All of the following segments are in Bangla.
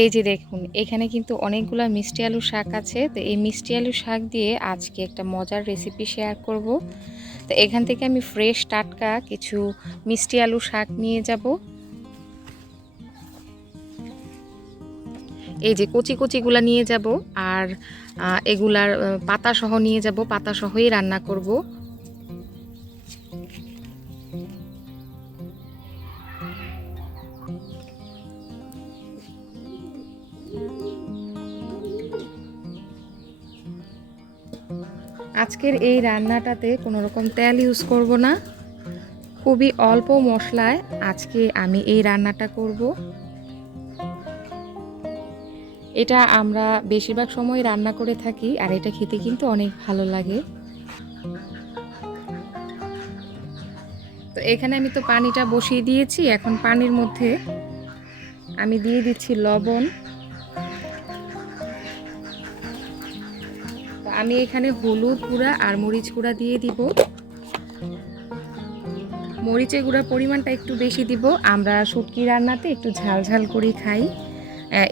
এই যে দেখুন, এখানে কিন্তু অনেকগুলা মিষ্টি আলু শাক আছে। তো এই মিষ্টি আলু শাক দিয়ে আজকে একটা মজার রেসিপি শেয়ার করব। তো এখান থেকে আমি ফ্রেশ টাটকা কিছু মিষ্টি আলু শাক নিয়ে যাব। এই যে কচি কচিগুলা নিয়ে যাব, আর এগুলার পাতা সহ নিয়ে যাব, পাতা সহই রান্না করব। আজকের এই রান্নাটাতে কোনো রকম তেল ইউজ করব না, খুবই অল্প মশলায় আজকে আমি এই রান্নাটা করব। এটা আমরা বেশিরভাগ সময় রান্না করে থাকি, আর এটা খেতে কিন্তু অনেক ভালো লাগে। তো এখানে আমি তো পানিটা বসিয়ে দিয়েছি। এখন পানির মধ্যে আমি দিয়ে দিচ্ছি লবণ। তো আমি এখানে হলুদ গুঁড়া আর মরিচ গুঁড়া দিয়ে দিব। মরিচের গুঁড়ার পরিমাণটা একটু বেশি দিব, আমরা শুটকি রান্নাতে একটু ঝাল ঝাল করে খাই,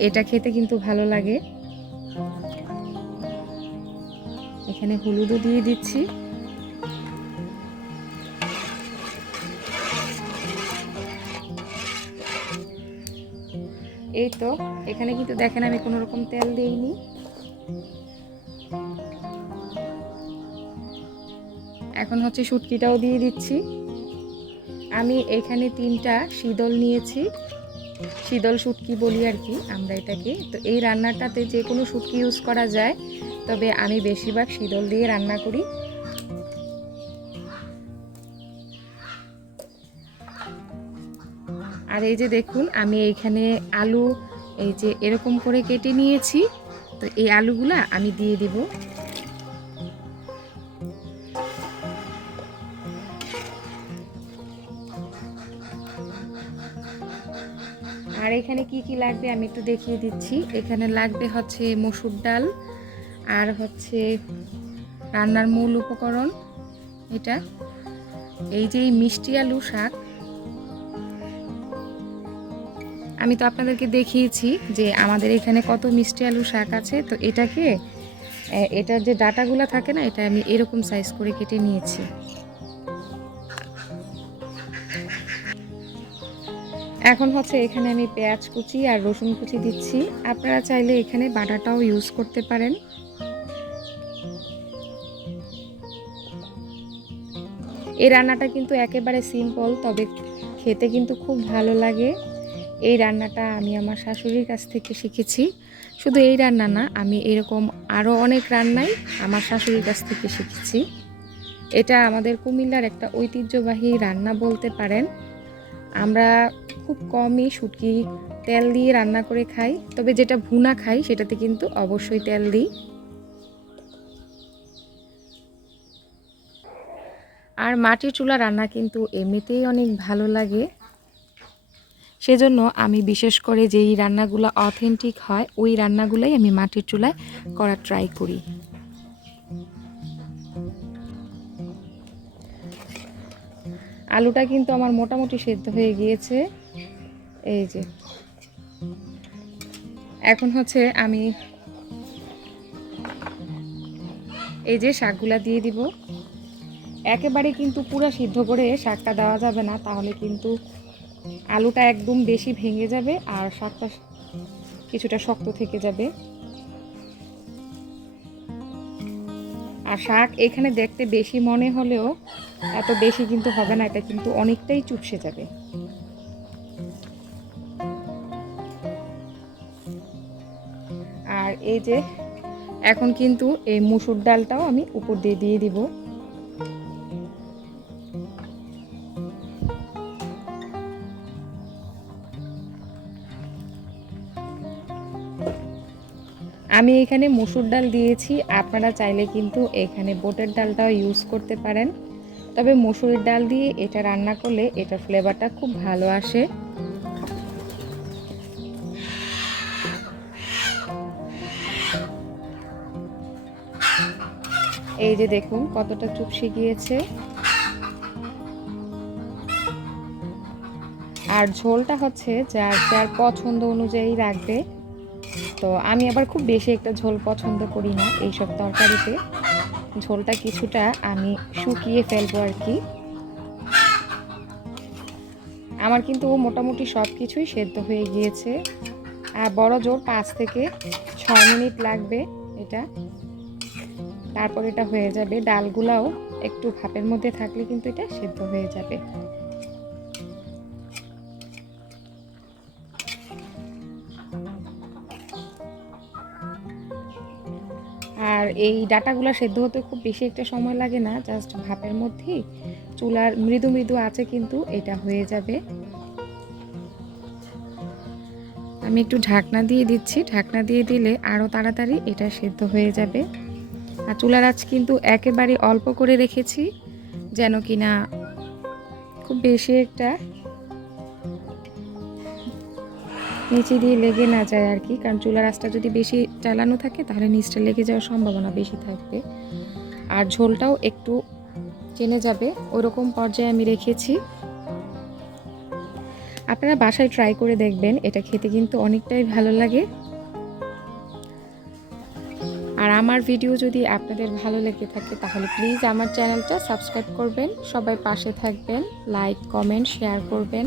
এটা খেতে কিন্তু ভালো লাগে। এখানে হলুদও দিয়ে দিচ্ছি। এই তো এখানে কিন্তু দেখেন আমি কোনো রকম তেল দেইনি। এখন হচ্ছে শুটকিটাও দিয়ে দিচ্ছি। আমি এখানে 3টা শীতল নিয়েছি, শীতল শুটকি বলি আর কি আমরা এটাকে। তো এই রান্নাটাতে যে কোনো শুটকি ইউজ করা যায়, তবে আমি বেশিরভাগ শীতল দিয়ে রান্না করি। আর এই যে দেখুন, আমি এইখানে আলু এই যে এরকম করে কেটে নিয়েছি। তো এই আলুগুলা আমি দিয়ে দিব। আর এখানে কি কি লাগবে আমি একটু দেখিয়ে দিচ্ছি। এখানে লাগবে হচ্ছে মসুর ডাল, আর হচ্ছে রান্নার মূল উপকরণ এটা, এই যে মিষ্টি আলু শাক। আমি তো আপনাদেরকে দেখিয়েছি যে আমাদের এখানে কত মিষ্টি আলু শাক আছে। তো এটাকে এটার যে ডাটাগুলো থাকে না, এটা আমি এরকম সাইজ করে কেটে নিয়েছি। এখন হচ্ছে এখানে আমি পেঁয়াজ কুচি আর রসুন কুচি দিচ্ছি। আপনারা চাইলে এখানে বাটাটাও ইউজ করতে পারেন। এই রান্নাটা কিন্তু একেবারে সিম্পল, তবে খেতে কিন্তু খুব ভালো লাগে। এই রান্নাটা আমি আমার শাশুড়ির কাছ থেকে শিখেছি। শুধু এই রান্না না, আমি এরকম আরও অনেক রান্নাই আমার শাশুড়ির কাছ থেকে শিখেছি। এটা আমাদের কুমিল্লার একটা ঐতিহ্যবাহী রান্না বলতে পারেন। আমরা খুব কমই শুটকি তেল দিয়ে রান্না করে খাই, তবে যেটা ভুনা খাই সেটাতে কিন্তু অবশ্যই তেল দিই। আর মাটির চুলা রান্না কিন্তু এমনিতেই অনেক ভালো লাগে। সেজন্য আমি বিশেষ করে যেই রান্নাগুলো অথেন্টিক হয় ওই রান্নাগুলোই আমি মাটির চুলায় করার ট্রাই করি। আলুটা কিন্তু আমার মোটামুটি সেদ্ধ হয়ে গিয়েছে। এই যে এখন হচ্ছে আমি এই যে শাকগুলা দিয়ে দিব। একেবারে কিন্তু পুরো সিদ্ধ করে শাকটা দেওয়া যাবে না, তাহলে কিন্তু আলুটা একদম বেশি ভেঙে যাবে আর শাকটা কিছুটা শক্ত থেকে যাবে। আর শাক এখানে দেখতে বেশি মনে হলেও এত বেশি কিন্তু হবে না, এটা কিন্তু অনেকটাই চুপসে যাবে। আর এই যে এখন কিন্তু এই মুসুর ডালটাও আমি উপর দিয়ে দিয়ে দিব। আমি এখানে মসুর ডাল দিয়েছি, আপনারা চাইলে কিন্তু এখানে বুটের ডালটাও ইউজ করতে পারেন। তবে মসুরের ডাল দিয়ে এটা রান্না করলে এটার ফ্লেভারটা খুব ভালো আসে। এই যে দেখুন কতটা চুপসে গিয়েছে। আর ঝোলটা হচ্ছে যার যার পছন্দ অনুযায়ী রাখবে। তো আমি আবার খুব বেশি একটা ঝোল পছন্দ করি না এইসব তরকারিতে। ঝোলটা কিছুটা আমি শুকিয়ে ফেলবো আর কি। আমার কিন্তু মোটামুটি সব কিছুই সেদ্ধ হয়ে গিয়েছে। আর বড় জোর 5 থেকে 6 মিনিট লাগবে এটা, তারপর এটা হয়ে যাবে। ডালগুলাও একটু ভাপের মধ্যে থাকলে কিন্তু এটা সেদ্ধ হয়ে যাবে। আর এই ডাটাগুলো সেদ্ধ হতে খুব বেশি একটা সময় লাগে না, জাস্ট ভাপের মধ্যেই চুলার মৃদু মৃদু আছে কিন্তু এটা হয়ে যাবে। আমি একটু ঢাকনা দিয়ে দিচ্ছি, ঢাকনা দিয়ে দিলে আরও তাড়াতাড়ি এটা সেদ্ধ হয়ে যাবে। আর চুলার আঁচ কিন্তু একেবারে অল্প করে রেখেছি, যেন কিনা খুব বেশি একটা নিচে দিয়ে লেগে না যায় আর কি। কারণ চুলার আঁচটা যদি বেশি চালানো থাকে তাহলে নিচটা লেগে যাওয়ার সম্ভাবনা বেশি থাকবে। আর ঝোলটাও একটু টেনে যাবে, ওরকম পর্যায়ে আমি রেখেছি। আপনারা বাসায় ট্রাই করে দেখবেন, এটা খেতে কিন্তু অনেকটাই ভালো লাগে। আর আমার ভিডিও যদি আপনাদের ভালো লেগে থাকে তাহলে প্লিজ আমার চ্যানেলটা সাবস্ক্রাইব করবেন, সবাই পাশে থাকবেন, লাইক কমেন্ট শেয়ার করবেন।